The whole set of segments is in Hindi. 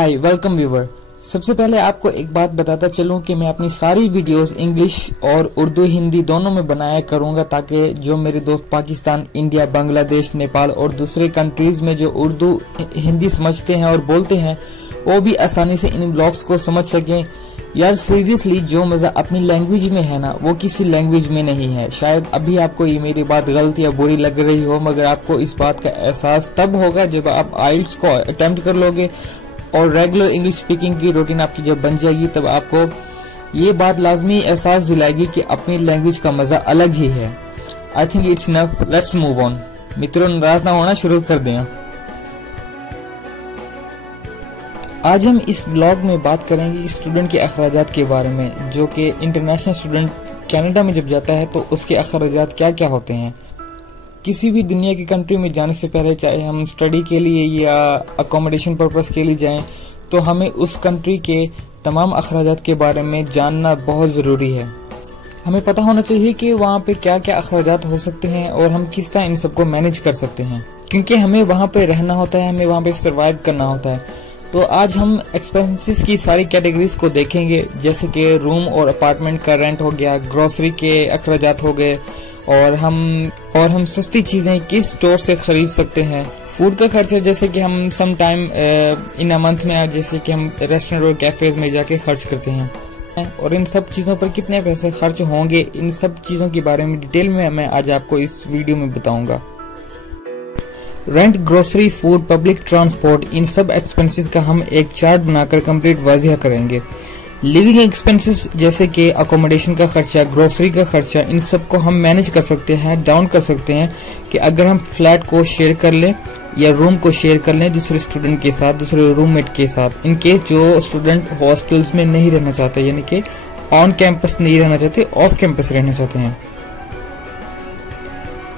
Hi welcome viewer. सबसे पहले आपको एक बात बताता चलूं कि मैं अपनी सारी वीडियोस इंग्लिश और उर्दू हिंदी दोनों में बनाया करूंगा ताकि जो मेरे दोस्त पाकिस्तान, इंडिया, बांग्लादेश, नेपाल और दूसरे कंट्रीज में जो उर्दू हिंदी समझते हैं और बोलते हैं वो भी आसानी से इन ब्लॉग्स को समझ सकें। यार सीरियसली जो मजा अपनी लैंग्वेज में है ना वो किसी लैंग्वेज में नहीं है। शायद अभी आपको ये मेरी बात गलत या बुरी लग रही हो, मगर आपको इस बात का एहसास तब होगा जब आप आइल्स को अटेम्प्ट कर लोगे और रेगुलर इंग्लिश स्पीकिंग की रूटीन आपकी जब बन जाएगी, तब आपको ये बात लाजमी एहसास दिलाएगी कि अपनी लैंग्वेज का मजा अलग ही है। I think it's enough, let's move on. मित्रों, नाराज ना होना, शुरू कर दें। आज हम इस व्लॉग में बात करेंगे स्टूडेंट के अखराजात के बारे में, जो कि इंटरनेशनल स्टूडेंट कनाडा में जब जाता है तो उसके अखराजात क्या क्या होते हैं। किसी भी दुनिया की कंट्री में जाने से पहले, चाहे हम स्टडी के लिए या अकोमोडेशन पर्पस के लिए जाएं, तो हमें उस कंट्री के तमाम अखराजात के बारे में जानना बहुत ज़रूरी है। हमें पता होना चाहिए कि वहाँ पे क्या क्या अखराजात हो सकते हैं और हम किस तरह इन सबको मैनेज कर सकते हैं, क्योंकि हमें वहाँ पे रहना होता है, हमें वहाँ पे सर्वाइव करना होता है। तो आज हम एक्सपेंसेस की सारी कैटेगरीज को देखेंगे, जैसे कि रूम और अपार्टमेंट का रेंट हो गया, ग्रोसरी के अखराजात हो गए, और हम सस्ती चीजें किस स्टोर से खरीद सकते हैं। फूड का खर्चा, जैसे कि हम some time in a month में जैसे कि हम रेस्टोरेंट और कैफेज में जाके खर्च करते हैं, और इन सब चीजों पर कितने पैसे खर्च होंगे, इन सब चीजों के बारे में डिटेल में मैं आज आपको इस वीडियो में बताऊंगा। Rent, grocery, food, public transport, इन सब एक्सपेंसेस का हम एक चार्ट बनाकर कंप्लीट वाजिया करेंगे। लिविंग एक्सपेंसेस जैसे कि अकोमोडेशन का खर्चा, ग्रोसरी का खर्चा, इन सब को हम मैनेज कर सकते हैं, डाउन कर सकते हैं कि अगर हम फ्लैट को शेयर कर लें या रूम को शेयर कर लें दूसरे स्टूडेंट के साथ, दूसरे रूममेट के साथ, इन केस जो स्टूडेंट हॉस्टल्स में नहीं रहना चाहते, यानी कि ऑन कैंपस नहीं रहना चाहते, ऑफ कैंपस रहना चाहते हैं।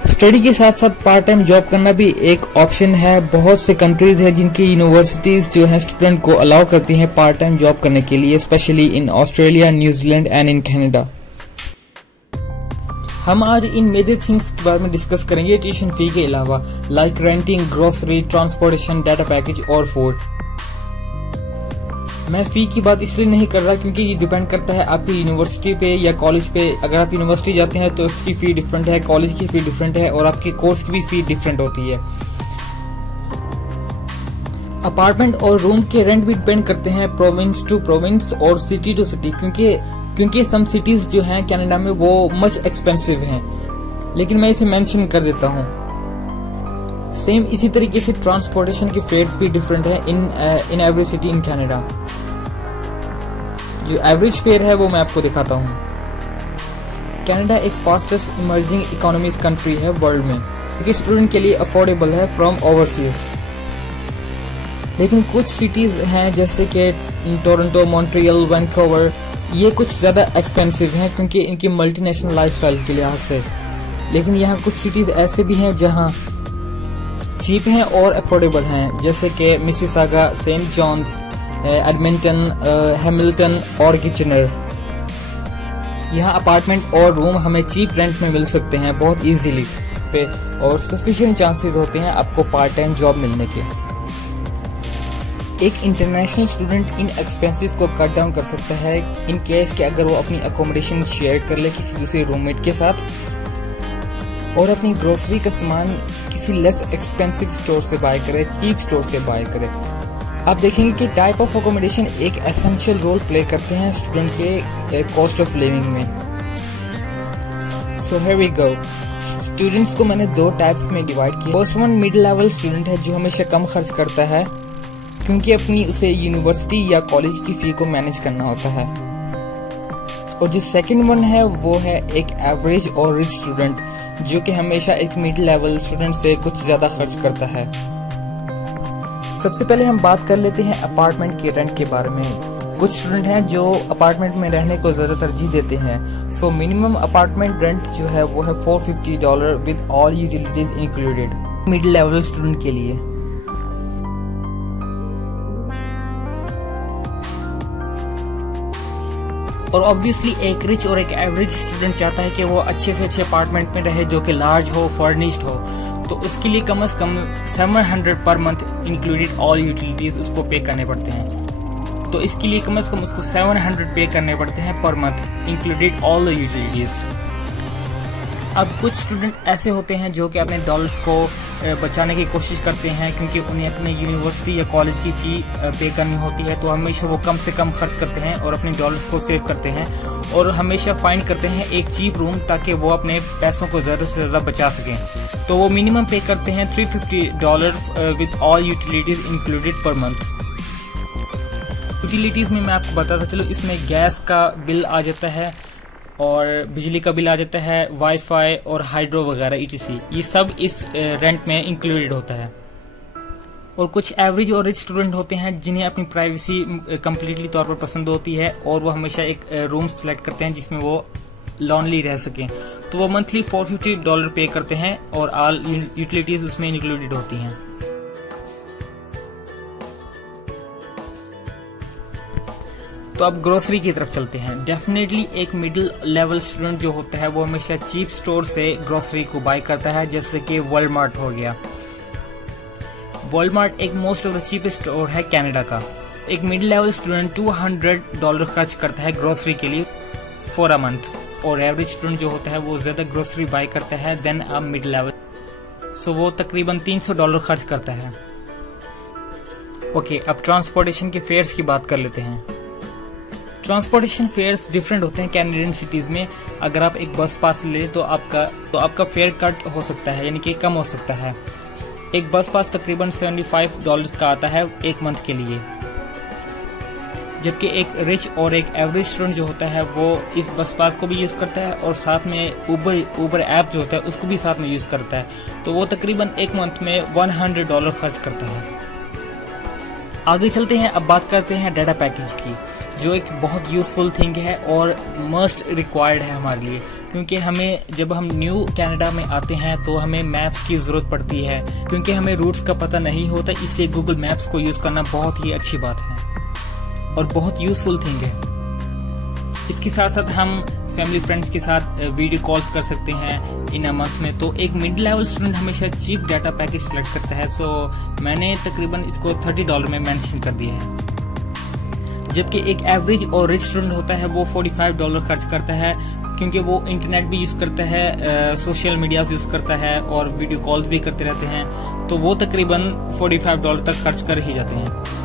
स्टडी के साथ साथ पार्ट टाइम जॉब करना भी एक ऑप्शन है। बहुत से कंट्रीज है जिनकी यूनिवर्सिटीज जो है स्टूडेंट को अलाउ करती हैं पार्ट टाइम जॉब करने के लिए, specially in Australia, New Zealand and in Canada. हम आज इन मेजर थिंग्स के बारे में डिस्कस करेंगे ट्यूशन फी के अलावा, like renting, grocery, transportation, data package और फूड। मैं फी की बात इसलिए नहीं कर रहा क्योंकि ये डिपेंड करता है आपकी यूनिवर्सिटी पे या कॉलेज पे। अगर आप यूनिवर्सिटी जाते हैं तो उसकी फी डिफरेंट है, कॉलेज की फी डिफरेंट है, और आपके कोर्स की भी फी डिफरेंट होती है। अपार्टमेंट और रूम के रेंट भी डिपेंड करते हैं प्रोविंस टू प्रोविंस और सिटी टू सिटी, क्योंकि सम सिटीज जो हैं कनाडा में वो मच एक्सपेंसिव हैं, लेकिन मैं इसे मेंशन कर देता हूँ। सेम इसी तरीके से ट्रांसपोर्टेशन के फेयर्स भी डिफरेंट है in every city in Canada. जो एवरेज फेयर है वो मैं आपको दिखाता हूँ। कनाडा एक फास्टेस्ट इमर्जिंग इकोनॉमीज कंट्री है वर्ल्ड में, क्योंकि स्टूडेंट के लिए अफोर्डेबल है फ्रॉम ओवरसीज। लेकिन कुछ सिटीज हैं जैसे कि टोरंटो, मॉन्ट्रियल, वैंकूवर, ये कुछ ज्यादा एक्सपेंसिव हैं क्योंकि इनकी मल्टीनेशनल लाइफस्टाइल के लिहाज से। लेकिन यहाँ कुछ सिटीज ऐसे भी हैं जहाँ चीप हैं और अफोर्डेबल हैं, जैसे कि Mississauga, Saint John's, Edmonton, Hamilton और किचनर। यहाँ अपार्टमेंट और रूम हमें चीप रेंट में मिल सकते हैं बहुत इजीली पे, और सफिशिएंट चांसेस होते हैं आपको पार्ट टाइम जॉब मिलने के। एक इंटरनेशनल स्टूडेंट इन एक्सपेंसेस को कट डाउन कर सकता है इन केस कि अगर वो अपनी अकोमोडेशन शेयर कर ले किसी दूसरे रूममेट के साथ, और अपनी ग्रोसरी का सामान किसी लेस एक्सपेंसिव स्टोर से बाय करे, चीप स्टोर से बाय करे। आप देखेंगे कि टाइप ऑफ अकोमोडेशन एक एसेंशियल रोल प्ले करते हैं स्टूडेंट के कॉस्ट ऑफ लिविंग में। So here we go. Students को मैंने दो टाइप्स में डिवाइड किया। First one mid level student है जो हमेशा कम खर्च करता है क्योंकि अपनी उसे यूनिवर्सिटी या कॉलेज की फी को मैनेज करना होता है। और जो सेकंड वन है वो है एक एवरेज और रिच स्टूडेंट, जो कि हमेशा एक मिड लेवल स्टूडेंट से कुछ ज्यादा खर्च करता है। सबसे पहले हम बात कर लेते हैं अपार्टमेंट के रेंट के बारे में। कुछ स्टूडेंट हैं जो अपार्टमेंट में रहने को ज्यादा तरजीह देते हैं। सो मिनिमम अपार्टमेंट रेंट जो है वो है $450 with all utilities included, mid level student के लिए। और ऑब्वियसली एक रिच और एक एवरेज स्टूडेंट चाहता है कि वो अच्छे से अच्छे अपार्टमेंट में रहे जो कि लार्ज हो, फर्निश्ड हो। तो उसके लिए कम से कम 700 per month included all utilities उसको पे करने पड़ते हैं। तो इसके लिए कम से कम उसको 700 पे करने पड़ते हैं per month included all the utilities. अब कुछ स्टूडेंट ऐसे होते हैं जो कि अपने डॉलर्स को बचाने की कोशिश करते हैं, क्योंकि उन्हें अपने यूनिवर्सिटी या कॉलेज की फ़ी पे करनी होती है, तो हमेशा वो कम से कम खर्च करते हैं और अपने डॉलर्स को सेव करते हैं और हमेशा फाइंड करते हैं एक चीप रूम ताकि वो अपने पैसों को ज़्यादा से ज़्यादा बचा सकें। तो वो मिनिमम पे करते हैं $350 with all utilities included per month. Utilities में मैं आपको बताता चलूँ, इसमें गैस का बिल आ जाता है और बिजली का बिल आ जाता है, वाईफाई और हाइड्रो वगैरह ETC, ये सब इस रेंट में इंक्लूडेड होता है। और कुछ एवरेज और रिच स्टूडेंट होते हैं जिन्हें अपनी प्राइवेसी कम्प्लीटली तौर पर पसंद होती है और वो हमेशा एक रूम सेलेक्ट करते हैं जिसमें वो लॉनली रह सकें, तो वो मंथली $450 पे करते हैं और ऑल यूटिलिटीज उसमें इंक्लूडेड होती हैं। तो अब ग्रोसरी की तरफ चलते हैं। डेफिनेटली एक मिडिल लेवल स्टूडेंट जो होता है वो हमेशा चीप स्टोर से ग्रोसरी को बाय करता है, जैसे कि वॉलमार्ट हो गया। वॉलमार्ट एक most of the cheapest store है कनाडा का। एक मिडिल लेवल स्टूडेंट $200 खर्च करता है ग्रोसरी के लिए फॉर अ मंथ, और एवरेज स्टूडेंट जो होता है वो ज़्यादा ग्रोसरी बाय करता है देन अ मिड लेवल, सो वो तकरीबन $300 खर्च करता है। ओके, अब ट्रांसपोर्टेशन के फेयर्स की बात कर लेते हैं। ट्रांसपोर्टेशन फेयर्स डिफरेंट होते हैं कैनेडियन सिटीज़ में। अगर आप एक बस पास ले तो आपका फेयर कट हो सकता है, यानी कि कम हो सकता है। एक बस पास तकरीबन $75 का आता है एक मंथ के लिए, जबकि एक रिच और एक एवरेज स्टूडेंट जो होता है वो इस बस पास को भी यूज़ करता है और साथ में ऊबर ऐप जो होता है उसको भी साथ में यूज़ करता है, तो वो तकरीबन एक मंथ में $100 खर्च करता है। आगे चलते हैं, अब बात करते हैं डाटा पैकेज की, जो एक बहुत यूज़फुल थिंग है और मस्ट रिक्वायर्ड है हमारे लिए, क्योंकि हमें जब हम न्यू कनाडा में आते हैं तो हमें मैप्स की ज़रूरत पड़ती है, क्योंकि हमें रूट्स का पता नहीं होता, इसलिए गूगल मैप्स को यूज़ करना बहुत ही अच्छी बात है और बहुत यूज़फुल थिंग है। इसके साथ साथ हम फैमिली फ्रेंड्स के साथ वीडियो कॉल्स कर सकते हैं इन अ मंथ में। तो एक मिड लेवल स्टूडेंट हमेशा चीप डाटा पैकेज सेलेक्ट करता है, सो मैंने तकरीबन इसको $30 में मेंशन कर दिया है। जबकि एक एवरेज और रिच स्टूडेंट होता है वो $45 खर्च करता है, क्योंकि वो इंटरनेट भी यूज़ करता है, सोशल मीडिया यूज़ करता है और वीडियो कॉल्स भी करते रहते हैं, तो वो तकरीबन $45 तक खर्च कर ही जाते हैं।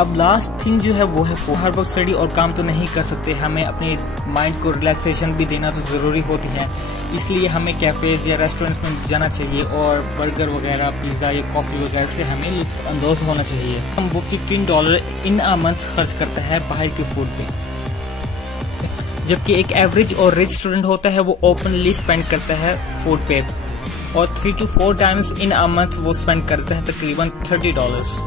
अब लास्ट थिंग जो है वो है हर वक्त स्टडी और काम तो नहीं कर सकते, हमें अपने माइंड को रिलैक्सेशन भी देना तो ज़रूरी होती है, इसलिए हमें कैफ़ेज़ या रेस्टोरेंट्स में जाना चाहिए और बर्गर वगैरह, पिज़्ज़ा या कॉफ़ी वगैरह से हमें लुत्फ़ अंदोज़ होना चाहिए। हम वो $15 इन अ मंथ खर्च करता है बाहर के फूड पे, जबकि एक एवरेज और रिच स्टूडेंट होता है वो ओपनली स्पेंड करता है फूड पे और 3 to 4 times in a month वो स्पेंड करता है तकरीबन $30।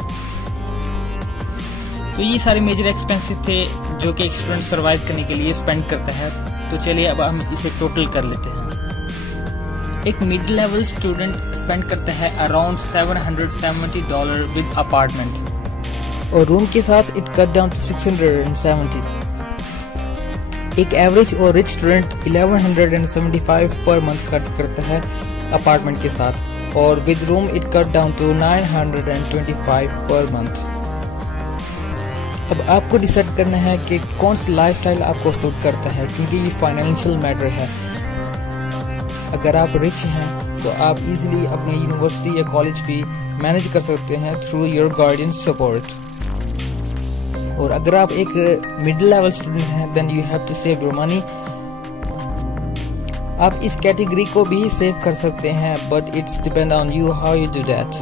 तो ये सारे मेजर एक्सपेंसेस थे जो कि एक स्टूडेंट सर्वाइव करने के लिए स्पेंड करता है। तो चलिए अब हम इसे टोटल कर लेते हैं। एक मिड लेवल स्टूडेंट स्पेंड करता है अराउंड $770 विद अपार्टमेंट, और रूम के साथ इट कट डाउन टू $670। एक एवरेज और रिच स्टूडेंट $1175 पर मंथ खर्च करता है अपार्टमेंट के साथ, और with room it cut down to $925 per month. अब आपको डिसाइड करना है कि कौन सी लाइफस्टाइल आपको सूट करता है, क्योंकि ये फाइनेंशियल मैटर है। अगर आप रिच हैं तो आप इजीली अपने यूनिवर्सिटी या कॉलेज फी मैनेज कर सकते हैं थ्रू योर गार्डियन सपोर्ट, और अगर आप एक मिडिल लेवल स्टूडेंट हैं then you have to save your money. आप इस कैटेगरी को भी सेव कर सकते हैं, but it's depend on you how you do that.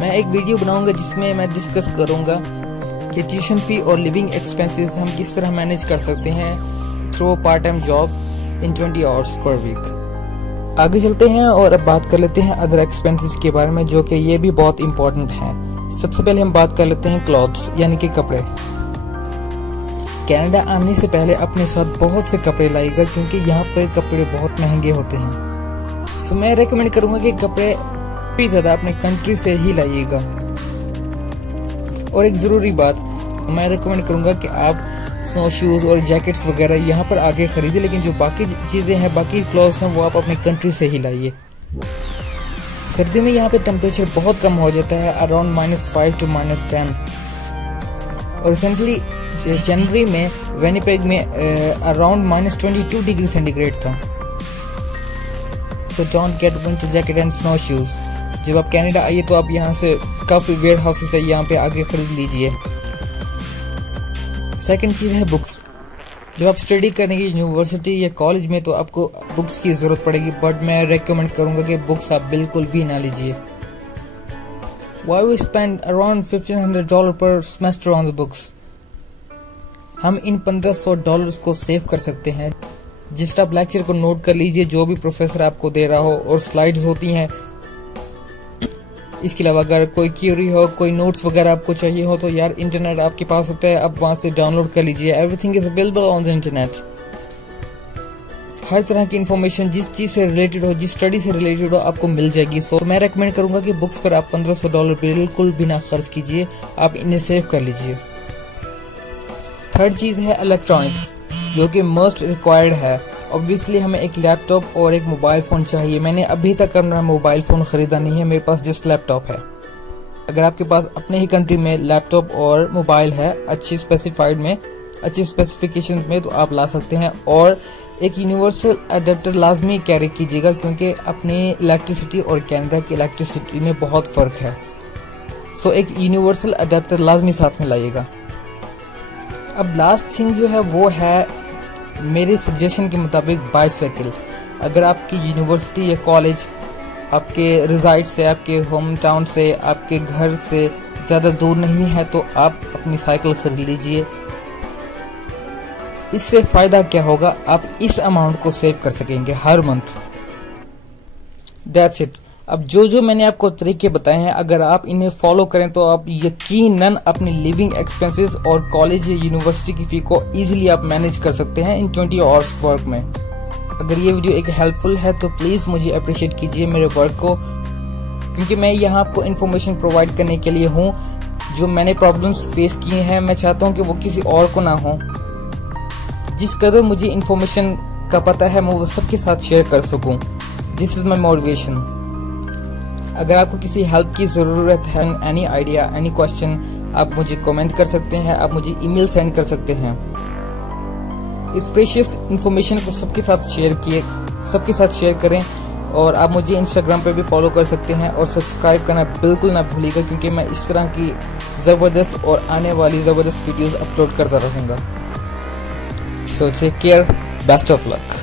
मैं एक वीडियो बनाऊंगा जिसमें मैं डिस्कस करूंगा कि ट्यूशन फी और लिविंग एक्सपेंसेस हम किस तरह मैनेज कर सकते हैं through part time job in 20 hours per week. आगे चलते हैं और अब बात कर लेते हैं अदर एक्सपेंसेस के बारे में, जो कि ये भी बहुत इंपॉर्टेंट हैं। सबसे पहले हम बात कर लेते हैं क्लॉथ्स, यानी कि कपड़े। कनाडा आने से पहले अपने साथ बहुत से कपड़े लाइएगा, क्योंकि यहाँ पर कपड़े बहुत महंगे होते हैं। सो मैं रेकमेंड करूँगा कि कपड़े भी ज़्यादा अपने कंट्री से ही लाइएगा। और एक ज़रूरी बात, मैं रिकमेंड करूंगा कि आप स्नो शूज़ और जैकेट्स वगैरह यहाँ पर आगे खरीदिए, लेकिन जो बाकी चीज़ें हैं, बाकी क्लॉथ्स हैं, वो आप अपनी कंट्री से ही लाइए। सर्दियों में यहाँ पे टेम्परेचर बहुत कम हो जाता है, अराउंड -5 to -10। और रिसेंटली जनवरी में विनिपेग में अराउंड -22 डिग्री सेंटीग्रेड था। So don't get winter jacket and snow shoes. जब आप कनाडा आइए तो आप यहाँ से काफ़ी वेयर हाउसेस है, यहाँ पे आगे खरीद लीजिए। सेकंड चीज़ है बुक्स। जब आप स्टडी करेंगे यूनिवर्सिटी या कॉलेज में तो आपको बुक्स की ज़रूरत पड़ेगी, बट मैं रेकमेंड करूँगा कि बुक्स आप बिल्कुल भी ना लीजिए। Why we spend around $1,500 पर सेमेस्टर ऑन द बुक्स? हम इन $1,500 को सेव कर सकते हैं। जिस आप लेक्चर को नोट कर लीजिए, जो भी प्रोफेसर आपको दे रहा हो, और स्लाइड्स होती हैं। इसके अलावा अगर कोई क्यूरी हो, कोई नोट्स वगैरह आपको चाहिए हो तो यार इंटरनेट आपके पास होता है, आप वहां से डाउनलोड कर लीजिए। Everything is available on the internet. हर तरह की इन्फॉर्मेशन जिस चीज से रिलेटेड हो, जिस स्टडी से रिलेटेड हो, आपको मिल जाएगी। सो मैं रेकमेंड करूंगा कि बुक्स पर आप $1,500 बिल्कुल भी ना खर्च कीजिए, आप इन्हें सेव कर लीजिए। थर्ड चीज है इलेक्ट्रॉनिक्स, जो कि मोस्ट रिक्वायर्ड है। ऑब्वियसली हमें एक लैपटॉप और एक मोबाइल फ़ोन चाहिए। मैंने अभी तक अपना मोबाइल फ़ोन ख़रीदा नहीं है, मेरे पास जस्ट लैपटॉप है। अगर आपके पास अपने ही कंट्री में लैपटॉप और मोबाइल है, अच्छी स्पेसिफाइड में, अच्छी स्पेसिफिकेशन में, तो आप ला सकते हैं। और एक यूनिवर्सल अडेप्टर लाजमी कैरी कीजिएगा, क्योंकि अपनी इलेक्ट्रिसिटी और कनाडा की इलेक्ट्रिसिटी में बहुत फ़र्क है। सो एक यूनिवर्सल अडेप्टर लाजमी साथ में लाइएगा। अब लास्ट थिंग जो है वो है मेरे सजेशन के मुताबिक बाइसाइकिल। अगर आपकी यूनिवर्सिटी या कॉलेज आपके रिजाइड से, आपके होम टाउन से, आपके घर से ज़्यादा दूर नहीं है तो आप अपनी साइकिल खरीद लीजिए। इससे फ़ायदा क्या होगा, आप इस अमाउंट को सेव कर सकेंगे हर मंथ। That's it. अब जो मैंने आपको तरीके बताए हैं, अगर आप इन्हें फॉलो करें तो आप यकीनन अपनी लिविंग एक्सपेंसेस और कॉलेज या यूनिवर्सिटी की फ़ी को इजीली आप मैनेज कर सकते हैं इन 20 आवर्स वर्क में। अगर ये वीडियो एक हेल्पफुल है तो प्लीज़ मुझे अप्रिशिएट कीजिए मेरे वर्क को, क्योंकि मैं यहाँ आपको इन्फॉर्मेशन प्रोवाइड करने के लिए हूँ। जो मैंने प्रॉब्लम्स फेस किए हैं, मैं चाहता हूँ कि वो किसी और को ना हो। जिस कदर मुझे इन्फॉर्मेशन का पता है, मैं वो सबके साथ शेयर कर सकूँ। This is my motivation. अगर आपको किसी हेल्प की ज़रूरत है, एनी आइडिया, एनी क्वेश्चन, आप मुझे कमेंट कर सकते हैं, आप मुझे ईमेल सेंड कर सकते हैं। इस प्रेशियस इन्फॉर्मेशन को सबके साथ शेयर करें। और आप मुझे इंस्टाग्राम पे भी फॉलो कर सकते हैं, और सब्सक्राइब करना बिल्कुल ना भूलिएगा, क्योंकि मैं इस तरह की ज़बरदस्त और आने वाली ज़बरदस्त वीडियोज़ अपलोड करता रहूँगा। So take care, best of luck.